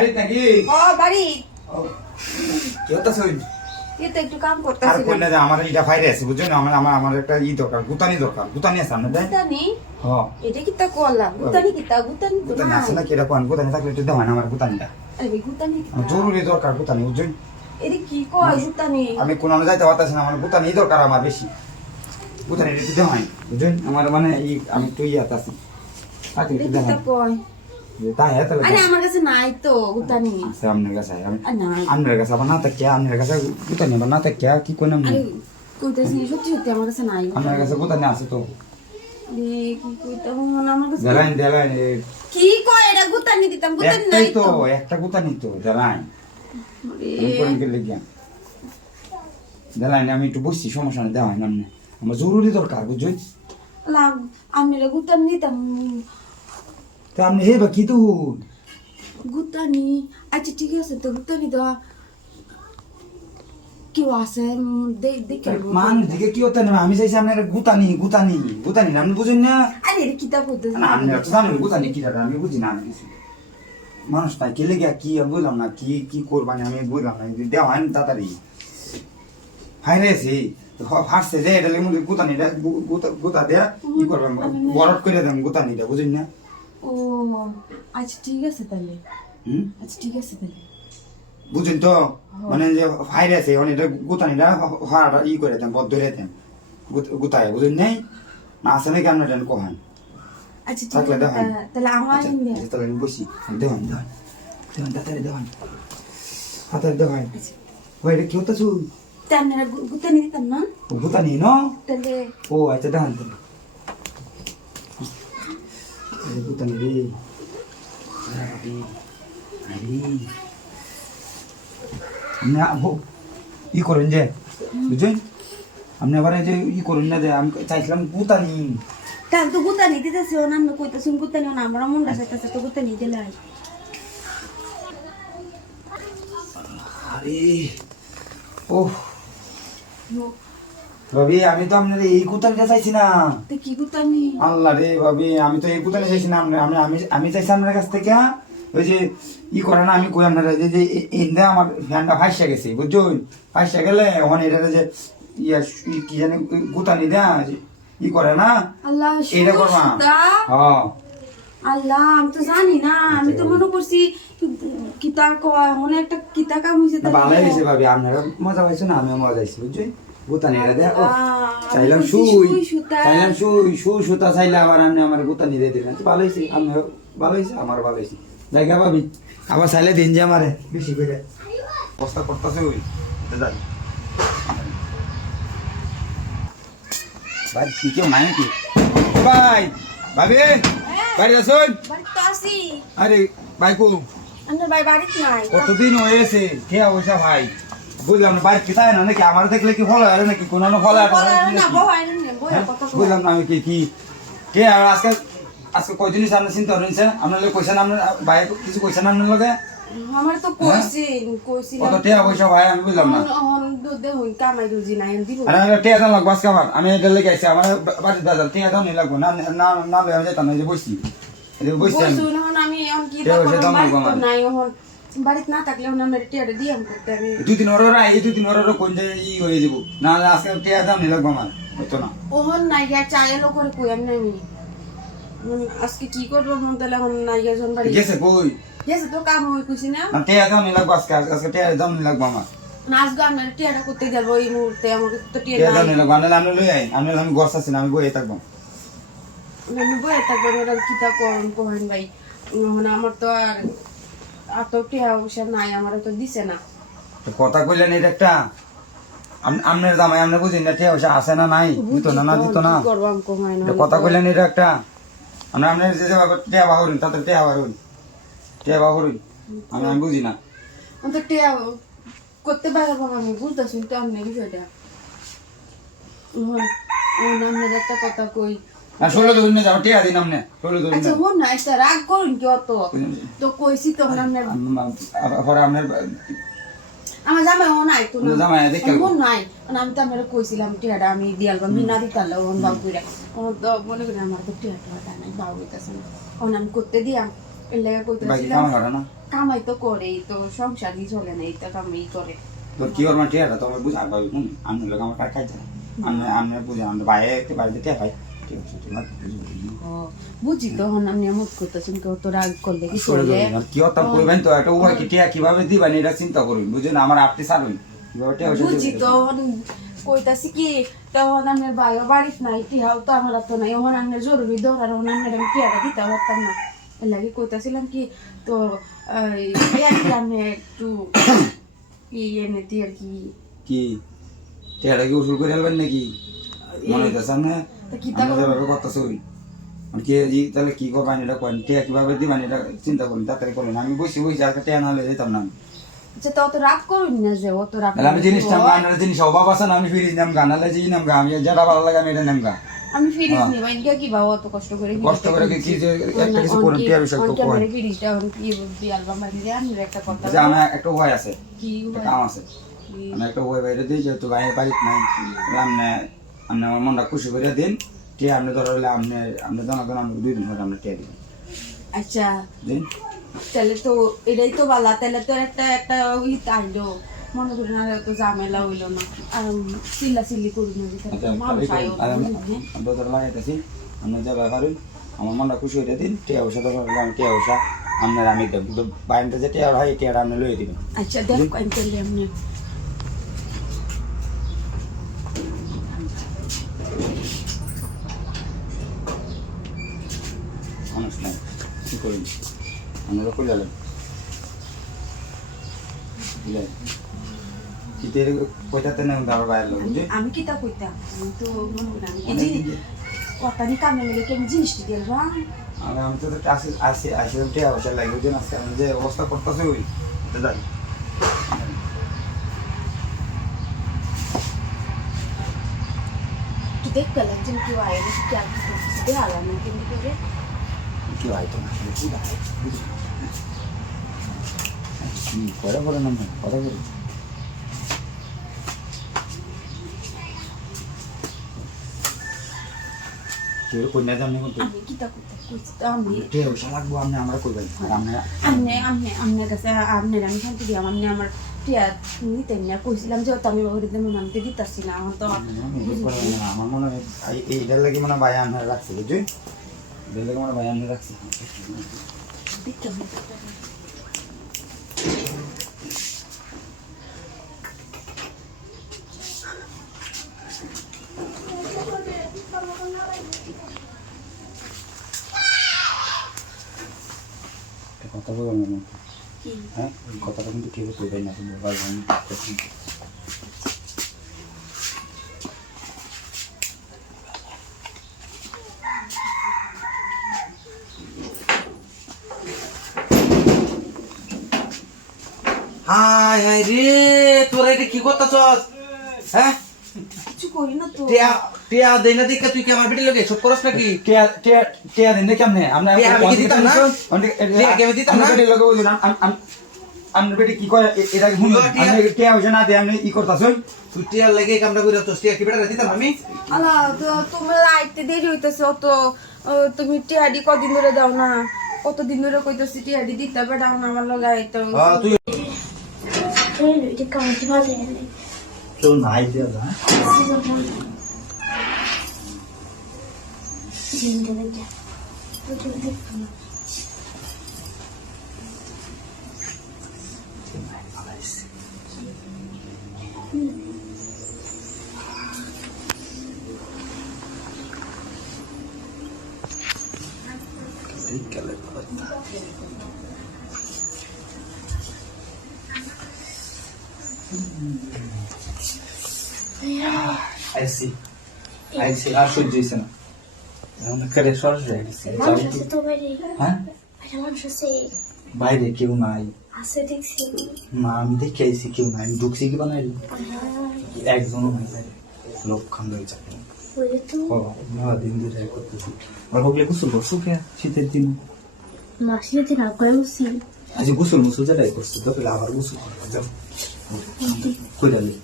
বাড়ি নাকি? ও বাড়ি। কি হতাছই? এই তো একটু কাম করতেছি। আর কই না যে আমার এটা ফাইরে আছে বুঝছো না, আমার একটা দরকার, গুতানি দরকার। গুতানি আছে আপনার? গুতানি? হ্যাঁ। এটা কি তা করলাম? গুতানি কি তা? গুতানি তো গুতানি না। আছে না, কেডা কোন গুতানি থাকলে একটু দাও না আমার গুতানিটা। আরে গুতানি কি তা? আমার জরুরি দরকার গুতানি বুঝছো? এটা কি কয় গুতানি? আমি কোন যাইতে পারতাছি না, আমার গুতানি দরকার আমার বেশি। গুতানি একটু দাও না বুঝছো? আমার মানে আমি একটু ইয়াত আছি। তাকে একটু দাও। এটা কয়? তাই এত আরে আমার কাছে নাই তো গুতানি। আছে আপনার কাছে? নাই। আপনার কাছে আবার না থাকে, আপনার কাছে গুতানি আবার না থাকে কি কোন আরে কইতাছি সত্যি সত্যি আমার কাছে নাই। আপনার কাছে গুতানি আছে তো? রে কি কইতা হন আমার কাছে। দেলাইন কি কয় এটা গুতানি দিতাম, গুতানি নাই তো। একটা গুতানি তো দেলাইন। রে কোন কে লাগিয়া দেলাইন আমি একটু বসছি, সমস্যা নেই, দেওয়া নামনে আমার জরুরি দরকার বুঝছো? লাগ আমি রে গুতানি দিতাম। তা আপনি হে বা কি তো গুতানি আচ্ছা ঠিক আছে তো গুতানি দেওয়া কেউ আছে দেখে মানুষ দিকে কি হতে না, আমি চাইছি আপনার গুতানি আপনি বুঝেন না? আরে এটা কিতাব করতেছে না আপনি তো জানেন গুতানি কি দাদা, আমি বুঝি না। আমি কিছু মানুষ তাই কে লেগে কি আমি বুঝলাম না, কি করবানি আমি বুঝলাম না। দেওয়া হয় না তাড়াতাড়ি ফাইরেছি ফার্স্টে যে এটা লেগে মধ্যে গুতানিটা গুতা দেয়া কি করবেন, বরফ করে দেন গুতানিটা বুঝেন না? ও আচ্ছা ঠিক আছে তাহলে। আচ্ছা ঠিক আছে তাহলে বুঝেন তো, মানে যে ফাইরে আছে মানে এটা গুতানিটা হাড়া করে দেন, বদ ধরে দেন গুতায় বুঝেন নাই না? আছে নাকি আপনার দেন কোহান? আচ্ছা ঠিক থাকলে আছে দেখান। তাহলে আমার তাহলে আমি বসি, দেওয়ান তাড়াতাড়ি দেওয়ান, হাতের দেওয়ান। ওই এটা কি হতেছ? আপনারা গুতানি দিতাম না গুতানি ন? তাহলে ও আচ্ছা দেখান তাহলে গুতানি রে ই করেন যে বুঝছেন, আপনি আবার এই যে ই করেন না যে আমি চাইছিলাম গুতানি। তাহলে তো গুতানি দিতেছি ও নাম কইতাছেন গুতানি ও নাম মনটা চাইতাছে তো গুতানি দিলাই। আরে ও ভাবি, আমি তো আপনার এই গুতানিটা চাইছি না। তো কি গুতানি? আল্লাহ রে ভাবি, আমি তো এই গুতানি চাইছি না। আমি চাইছি আপনার কাছ থেকে ওই যে ই করে না, আমি কই আপনার যে ইন্দা আমার ফ্যানটা ফাইসা গেছে বুঝছো? ফাইসা গেলে ওখানে এটা যে ইয়া কি জানি গুতানি দেয়া ই করে না, আল্লাহ এইটা করবা। হ্যাঁ আল্লাহ আমি তো জানি না, আমি তো মনে করছি কিতা কয় মনে একটা কিতা কাম হইছে। ভালো হয়েছে ভাবি, আপনারা মজা পাইছো না, আমিও মজা হয়েছি বুঝছো? গুতানিটা দেয়া চাইলাম সুতা চাইলে আবার আপনি আমার গুতানি দিয়ে দিলেন, ভালো হয়েছে। আপনার ভালো হয়েছে, আমার ভালো হয়েছে। জায়গা ভাবি আবার চাইলে দিন যে আমারে বেশি করে বস্তা করতেছে ওই দাদা ভাই কি কেউ নাই নাকি? ভাই ভাবি বাড়ি আসুন। বাড়িতে আছি। আরে ভাই কো আপনার ভাই বাড়িতে নাই? কতদিন হয়েছে কে অবস্থা ভাই? বুঝলাম না বাড়ি কোথায় না নাকি, আমার দেখলে কি ফলো আর নাকি কোনো ফলো না বহাই না বহাই কথা কই। বুঝলাম না আমি কি কে আর আজকে কয়দিন সামনে চিন্তা হচ্ছে আপনার লোক কইছেন, আপনার ভাই কিছু কইছেন আপনার লগে? আমার তো কইছি কত টাকা পয়সা ভাই আমি বুঝলাম না। দেখুন কামাই রুজি নাই দিব। আরে টাকা দাম লাগবে আজকে আমি এটা লেগে আইছি, আমার বাড়িতে দাদা টাকা দাম নেই লাগবে না না না আমি যেতাম না, যে বসছি বসছি আমি এখন কি নাই এখন বাড়িতে না থাকলে আমরা টিয়াটা দিয়ে করতে আমি 2 দিন কোন যে ই হয়ে যাব না, আজকে টাকা দাম নেই লাগবে আমার হয়তো না। ওহন নাই গিয়া চাইলো করে কই আমি আজকে কি করবো মন তাহলে এখন নাই গিয়া জন বাড়ি গেছে কই গেছে তো কাম হই কইছি না টাকা দাম নেই লাগবে আজকে টাকা দাম নেই লাগবে আমার। নাচ গান মানে টিয়াটা করতে যাবো এই মুহূর্তে আমার তো টিয়া টাকা দাম নাই। নেই লাগবে আমি লই আই, আমি ঘর আছি না, আমি বইয়ে থাকবো। আমি বয়ে থাকবো ওরা কিতা করুন কোহেন ভাই এখন আমার তো আর এত টিয়া পয়সা নাই, আমার তো দিছে না। কথা কইলেন এটা একটা আপনার জামাই আপনি বুঝেন না টাকা পয়সা আছে না নাই, দিত না দিত না। করবো আমি কোহেন কথা কইলেন এটা একটা আপনার যে টাকা বাহরুন তাদের টাকা বাহরুন আমি বুঝি না। আমি তো টিয়া করতে পারবো আমি বুঝতেছি তো আমি বিষয়টা আপনার একটা কথা কই। না 16 ধরুন না যাও টাকা দিন আপনি 16 ধরুন আচ্ছা হন না একটা রাগ করুন কি অত তো কইছি তো আপনার পরে আপনার আমার জামাই ও নাই তো জামাই দেখে হন নাই আমি তো আপনার কইছিলাম টিয়াটা আমি দিয়ালবা মিনা দিতাল ওন বাবু কইরা ও তো মনে করি আমার তো টিয়াটা নাই বাবু কইতাছে না ওন আমি করতে দিয়াম এর লাগা বাকি কইতাছিলাম কামাই করে না কামাই তো করেই তো সংসারই চলে না এটা কামাই করে তোর কি ওর মানে টিয়াটা তোমার বুঝা পাবি কোন আমি লোক আমার কাজ খাইতে আমি বুঝা আমি বাইরে একটু বাড়িতে টিয়া পাই ঠিক আছে ঠিক আছে বুঝি তো হন আমি মুখ করতেছেন কেউ তো রাগ করলে কি সরে করলে যাবেন কি হতাম কইবেন তো একটা উপায় কি টিয়া কিভাবে দিবেন এটা চিন্তা করুন বুঝেন আমার আপনি ছাড়ুন কিভাবে টিয়া বুঝি তো হন কইতাছি কি তখন আমার ভাইও বাড়িত নাই টিহাও তো আমার তো নাই ওখানে আমি জরুরি দৌড়ার ওখানে আমি আমি টিয়াটা দিতে পারতাম না এর লাগে কইতাছিলাম কি তো আমি একটু এনে দিয়ে আর কি কি টিয়াটা কি উসুল করে ফেলবেন নাকি মনে হইতেছে না তা কি আমরা যেভাবে করতেছি ওই মানে কে তাহলে কি করবেন এটা করেন টিয়া কিভাবে দিবেন এটা চিন্তা করুন তাড়াতাড়ি করুন আমি বসে বসে আজকে টিয়া না হলে যেতাম না আচ্ছা তো অত রাগ করুন না যে অত রাগ তাহলে আমি জিনিসটা গানের জিনিস অভাব আছে না আমি ফিরিয়ে নাম গান হলে যে নাম গা আমি যেটা ভালো লাগে আমি এটা নাম গা আমি ফিরিজ নিব ইনকা কি বাবা অত কষ্ট করে কষ্ট করে কি যে একটা কিছু করুন টিয়া বিষয় তো আমি ফিরিজটা এখন কি বলবি অ্যালবাম বাইরে আমি একটা কথা যে আমার একটা উপায় আছে কি একটা কাম আছে আমি একটা উপায় বাইরে দিই যেহেতু বাইরে বাড়িতে নাই আপনি আপনি আমার মনটা খুশি করে দিন টিয়া আপনি ধরো হলে আপনি জনগণ আমি 2 দিন পরে আপনি টিয়া দিবেন আচ্ছা দিন তাহলে তো এটাই তো বালা তাহলে তো একটা ওই তাইলো মনে করি না তো ঝামেলা হইলো না আর চিল্লি করি না যেটা মানুষ আয়ো আমি ধরো লাগাইতেছি আপনি যা ব্যাপারুন আমার মনটা খুশি হয়ে দিন টিয়া পয়সা ধরো আমি টিয়া পয়সা আপনার আমি দেব কিন্তু বাইনটা যে টিয়া হয় টিয়াটা আপনি লইয়ে দিবেন আচ্ছা দেখ তাহলে আমি মানুষ নাই কি করুন আমরা করে গেলেন শীতের পয়সাতে নেই আমার বাইরের লোক বুঝলি আমি কি তা কইতাম আমি তো মনে করি আমি এই যে কথানি কামে লেগে কেমন জিনিসটি দেবো আমি তো আসি টিয়া পয়সা লাগে বুঝলেন আজকে আমি যে অবস্থা করতেছে ওই এটা জানি তুই দেখ পেলাম যে কেউ আয় কি আর কিছু আলাম না কিন্তু করে কি হয়তো না কি করে করে নাম কথা বলি কেউ কন্যা জানি কিন্তু আমি কি তা কইছি তো আমি টিয়া পয়সা লাগবো আপনি আমরা করবেন আমনে কাছে আমনের আমি শান্তি দিলাম আপনি আমার টিয়া নিতেন না কইছিলাম যে আমি বাড়িতে মনে আমি দিতাছি না এখন তো আমার মনে হয় এইটার লাগে মনে হয় ভাই আমরা রাখছি বুঝলি এটার লাগে মনে হয় ভাই আমরা রাখছি কথা বলবেন না হ্যাঁ কথাটা কিন্তু ঠিক করবেন না কিন্তু ভাই হাই হাই রে তোরা এটা কি করতেছস হ্যাঁ কিছু করি না তো টিয়া টিয়া দেই না দেখে তুই কি আমার বেটি লগে সব করস নাকি টিয়া দিন কেমনে আমরা টিয়া আমি কি দিতাম না? টিয়া কি আমি দিতাম না? বেটি লোক বুঝুন আমরা বেটি কি কয় এটা কি শুনুন আপনি টিয়া হইছে না দিয়ে আপনি ই করতেছেন তুই টিয়ার লাগে কামটা কইরা তোস টিয়া কি বেটা দিতাম আমি আলা তো তোমরা আইতে দেরি হইতেছে অত তুমি টিয়াডি কদিন ধরে দাও না কতদিন ধরে কইতেছি টিয়াডি দিতে বেড়াও না আমার লগে আইতে তুই 이렇게 가면 좋아지네. 좀 나이 되었나 지금 되겠지. 좀 됐구나. আইসি আর সহ্য হয়েছে না এখন করে সরাসরি আইসি মানুষ তো বাইরে হ্যাঁ মানুষ আছে বাইরে কেউ নাই আছে দেখছি মা আমি দেখে আইসি কেউ নাই আমি ঢুকছি কি বানাই একজনও নাই বাইরে লোক খান হয়ে যাবে ওই তো দিন ধরে করতেছি আর হোকলে গোসল করছো কে শীতের দিন মাসির দিন আগে বসি আজ গোসল মুসল যেটাই করছে তো আবার গোসল করতে যাও কই ডালি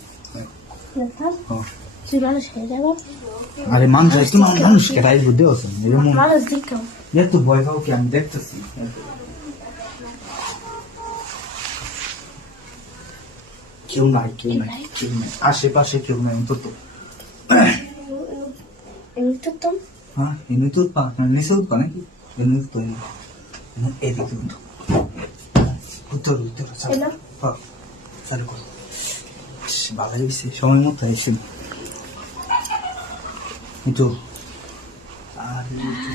তুই মানুষ খেয়ে যাবো আরে মানুষ আজকে মানুষকে রাইজ বুদ্ধি আছে মানুষ দিক এত ভয় পাও কি আমি দেখতেছি কেউ নাই আশেপাশে কেউ নাই অন্তত। এমনি তো তো হ্যাঁ এমনি তো উঠবা না, নিচে উঠবা নাকি? এমনি তো এদিকে উঠো, উত্তর এলো? চালু করো। ভালো হয়েছে, সময় মতো এসে উঠো। আর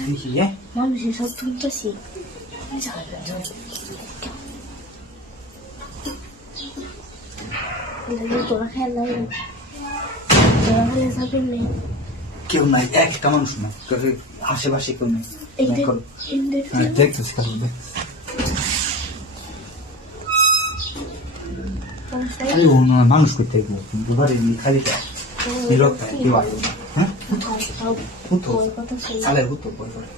দেখি মানুষের সব তুলতেছি তোরা খেলা তোরা খেলে থাকেন নেই কেউ নাই, একটা মানুষ না, আশেপাশে কেউ নেই। দেখতেছি মানুষ করতে দুবারে খালি নিরক্ষা কেউ আসবে না। হ্যাঁ হুতো চালে হুতো বই করে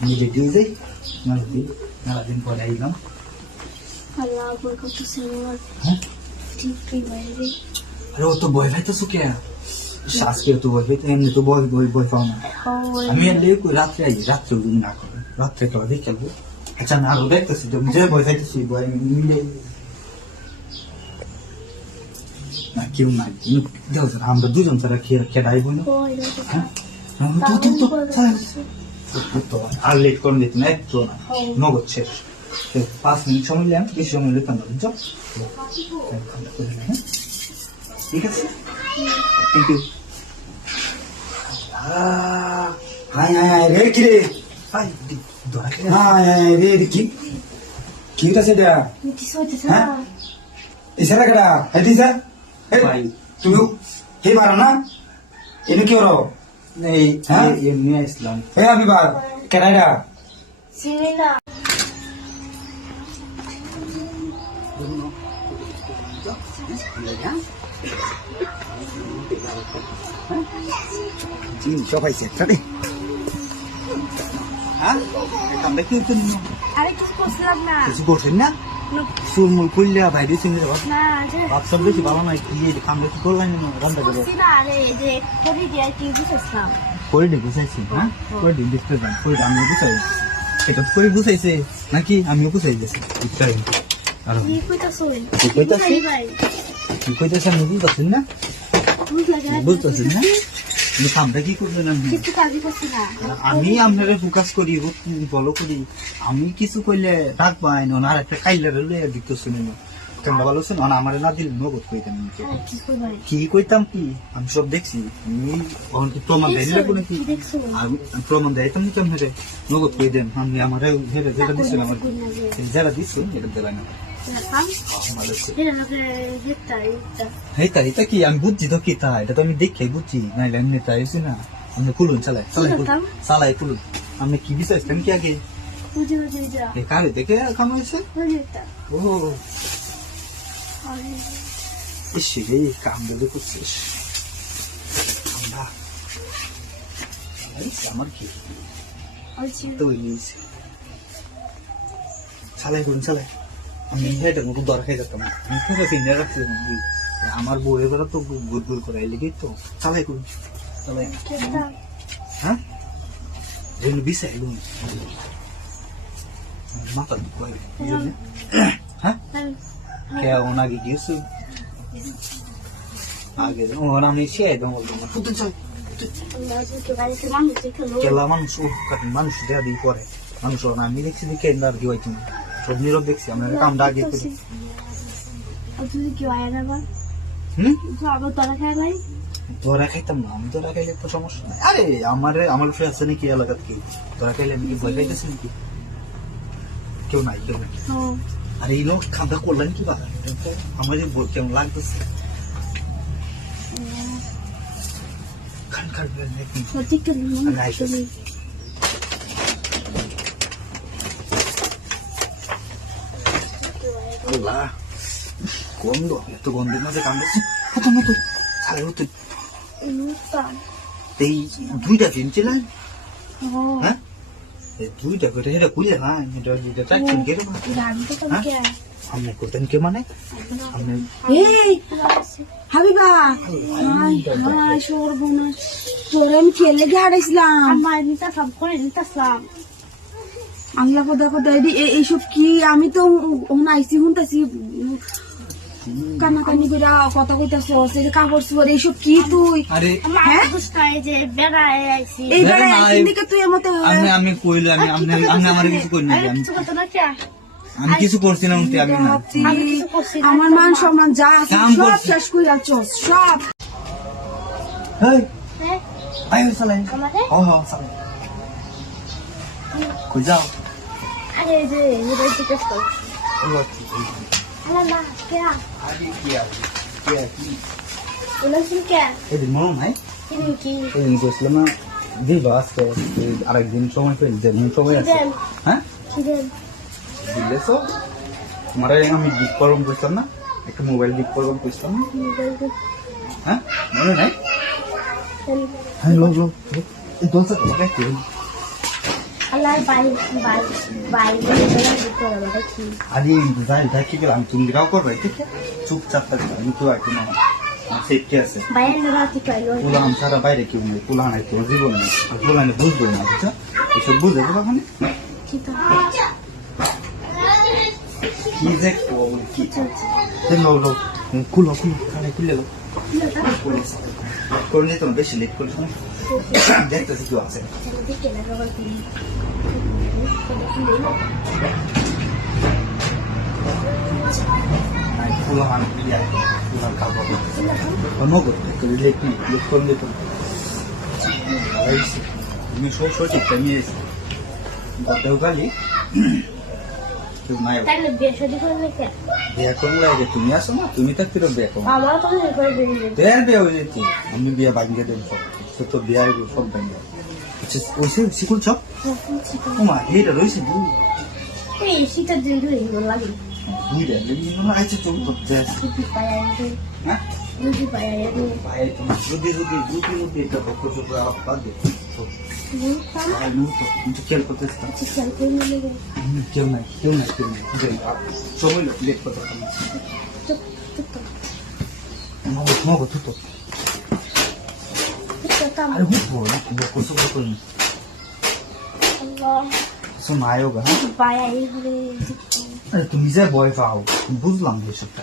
আমি রেডিও যাই, মেলাদিন পরে আইলাম। আল্লাহ বই করতেছে আমার হ্যাঁ ঠিক তুই বাইরে আরে ও তো বই পাইতেছো কে? আজকে তো বই পাইতে, এমনি তো বই পাও না। আমি এলে রাত্রে আই, রাত্রে তুমি না করবে, রাত্রে তো দেখে খেলবো। আচ্ছা না আরো দেখতেছি যে বই পাইতেছি, বই মিলে না কেউ নাই। দেখো আমরা দুজন ছাড়া খেয়ে আইব না। হ্যাঁ আর লেট করে দিত না, একটু না, নগদ শেষ। 5 মিনিট সময় নিলাম, বেশি সময় নিতাম না, বুঝছো? ঠিক আছে, thank you. Hi hi hi রে, কি রে? হাই রে, কি কি হইতাছে এটা? হ্যাঁ ইসারা কেডা? হাই দিছা ভাই, তুমি হে পারো না? এনে কি হলো? এই এমনি আসলাম। এই আমি বার কেডা? চিনি না সব পাইছে খালি। হ্যাঁ আমরা কি করছি? আরে কিছু করছিলাম না। কিছু করছেন না? চুলমুল খুললে বাইরে চিনে যাবো। না যে ভাবসাব বেশি ভালো নয়, কি আমরা কি করলাম রান্না করে করছি না, আরে এই যে করি দিয়ে কি বুঝছিলাম। করে দিয়ে বুঝাইছি। হ্যাঁ করে দিয়ে দেখতে যান, করে আমিও বুঝাই, এটা তো করে বুঝাইছে নাকি? আমিও বুঝাই গেছি। আর কি কইতাছো কি কইতাছি? ভাই কি কইতাছি আমি বুঝতেছেন না? বুঝতেছেন না? কিন্তু আমরা কি করবেন? কিছু কাজই করছি না আমি আপনারা ফোকাস করি, ফলো করি। আমি কিছু কইলে ডাক পাই না, আর একটা কাইলার হলে দিতে শুনে না। তোমরা ভালো শুনো না, আমার না দিলে নগদ কইতাম। কি কইবাই কি কইতাম কি? আমি সব দেখছি। আমি প্রমাণ দেয় কোনো কি? আমি প্রমাণ দেয়তাম নিতাম হেরে, নগদ কই দেন। আপনি আমার হেরে যেটা দিচ্ছেন, আমার যারা দিচ্ছেন এটা দেবেন না। এটা কি আমি বুঝছি তো কি তা? এটা তো আমি দেখে বুঝছি, নাইলে এমনি তাই না। আপনি খুলুন, চালাই খুলুন। আপনি কি বিচারছেন কি আগে? কারে দেখে কামাইছে? ও এসে রে, কাম বলে করছিস আমার কি তো চালাই করুন, চালাই। আমি হেঁটে মতো দর খেয়ে যেতাম, আমি পুরো কিনে রাখছি। আমার বউয়ের বেলা তো গুড় গুড় করে এলে তো চালাই করুন, চালাই। হ্যাঁ যেন বিষাই লুন মাথা হ্যাঁ কে ওনাকে গিয়েছো আগে আমি সে কেলা মানুষ মানুষ দেয়া দিয়ে করে মানুষ। আমি দেখছি দেখে আর কি হয়তো সব নীরব দেখছি। আমরা কামটা আগে করি। তোরা খাইতাম না, আমি তোরা খাইলে তো সমস্যা নাই। আরে আমার আছে নাকি এলাকাত কেউ? তোরা খাইলে আমি কি ভয় খাইতেছি নাকি? কেউ নাই, কেউ নাই। আর এই লোক খাওয়া করলেন কি বাবা? আমার কেমন লাগতেছে? খান খাবেন গন্ধ, এত গন্ধের মাঝে কামড়েছে প্রথমত ছাড়ে হতো। এই 2টা দিন ছিলেন, হ্যাঁ 2টা করে এটা খুলে না, এটা চাচ্ছেন কেন? আপনি করতেন কে মানে? আপনি হাবিবা সর্বনাশ, তোর আমি খেলে গিয়ে হারাইছিলাম। আমার নিতাম করে নিতাম আল্লাহ খোদা খোদা এইসব কি? আমি তো আইসি শুনতেছি কানাকানি করে কথা কইতাছ, কাপড় চোপড় এইসব কি তুই? আরে হ্যাঁ? এই যে বেড়ায় আইছি এই বেড়া বেড়ায় না, আইসিন দিকে তুই এর মতো আমি কইলো আমি আমার কিছু করি না, কিছু করতো না কে? আমি কিছু করছি না উনতে, আমি না আমি কিছু করছি না। আমার মান সম্মান যা আছে কাম সব করছি। শেষ করে আছস সব। হেই হ্যাঁ? আয় সালাই আমারে? সালাই কই যাও আরে এই যে জিজ্ঞেস কর। আল্লাহ না কে? আরে কি আছে কি আছে বলেছেন কে? এদিন মনে নাই তুমি কি এদিন গেছিলাম না দিবা আজকে আরেকদিন সময় পেয়ে যেদিন সময় আছে দেন? হ্যাঁ কি দেন? দিলেছো তোমার আমি গিফট করবো বুঝতাম না, একটা মোবাইল গিফট করবো বুঝতাম না, হ্যাঁ মনে নাই? হ্যাঁ লোক লোক এই দোলটা তোমাকে কি আল্লাহ বাই বাই বাই বলে দিতে হবে কি? আরে যাই যাই কি গেলাম তুমি দিরাও করবে ঠিক আছে, চুপচাপ থাকবে আমি তো আর কোনো সেফটি আছে বাইরে রাতে পাইলো। পুলান ছাড়া বাইরে কেউ নেই, পুলান আর কেউ জীবন নেই, পুলানে বুঝবে না বুঝছো, এসব বুঝে তো ওখানে কি তো? কি যে কি লোক লোক খুলো খুলো খুলে গো করে নিতে বেশি লেট করিস না, দেখতেছি কেউ আছে দিকে না খবর কি? পুলান পুলান খাবো নগদ লেট নেই, লেট করে নিতে তুমি সঠিক টাইমে গতেও গালি কেউ নাই, তাহলে বিয়ে শাদী করবে কে? বিয়ে করলে লাগে তুমি আসো না, তুমি থাকতে বিয়ে করো আমার তো বিয়ে করে দিবি। দেয়ার বিয়ে হয়ে যেত, আমি বিয়ে ভাঙিয়ে দেব সব তো বিয়ে হইব সব ভাঙিয়ে ওইসে শিকুল সব ও মা এইটা রয়েছে এই শীতের দিন ধরে লাগে দুইটা আছে চোখ করতে রুটি পায় হ্যাঁ রুটি পায় ভাই তোমার যদি যদি রুটি রুটি এটা পক্ষ চোখ বাদ দে খেয়াল করতে কেউ নাই কেউ নাই কেউ নাই সময় লেট করতে মগো তুই তো আরে হুট না কষ্ট করে মায়ও গা আরে তুমি যে ভয় পাও বুঝলাম এসবটা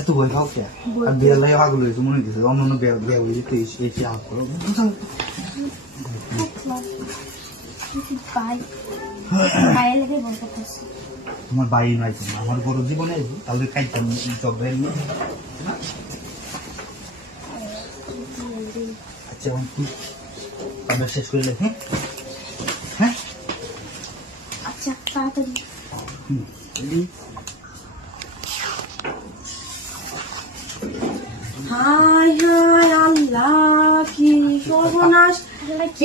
এত ভয় পাও কে আর বিয়ে লাগে পাগল হয়েছে মনে হচ্ছে অন্য অন্য বিয়ে হয়ে যেত এই কি হাত করো তোমার বাড়ি নয় তুমি আমার বড় জীবনে তাহলে খাইতাম জব আচ্ছা তুই আমরা শেষ করে লেখে হ্যাঁ আচ্ছা তাড়াতাড়ি হাই হাই আল্লাহ কি সর্বনাশ!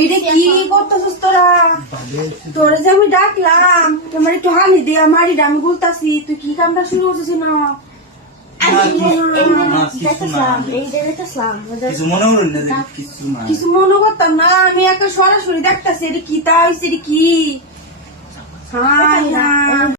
এটা কি করতেছিস তোরা? তোরে যে আমি ডাকলাম তোমার একটু হানি দিয়া মারিটা আমি বলতাছি, তুই কি কামটা শুরু করছিস না? কিছু মনে হলো না কিছু না কিছু মনে করতাম না, আমি একটা সরাসরি দেখতাছি এটা কি তা হয়েছে, এটা কি? High high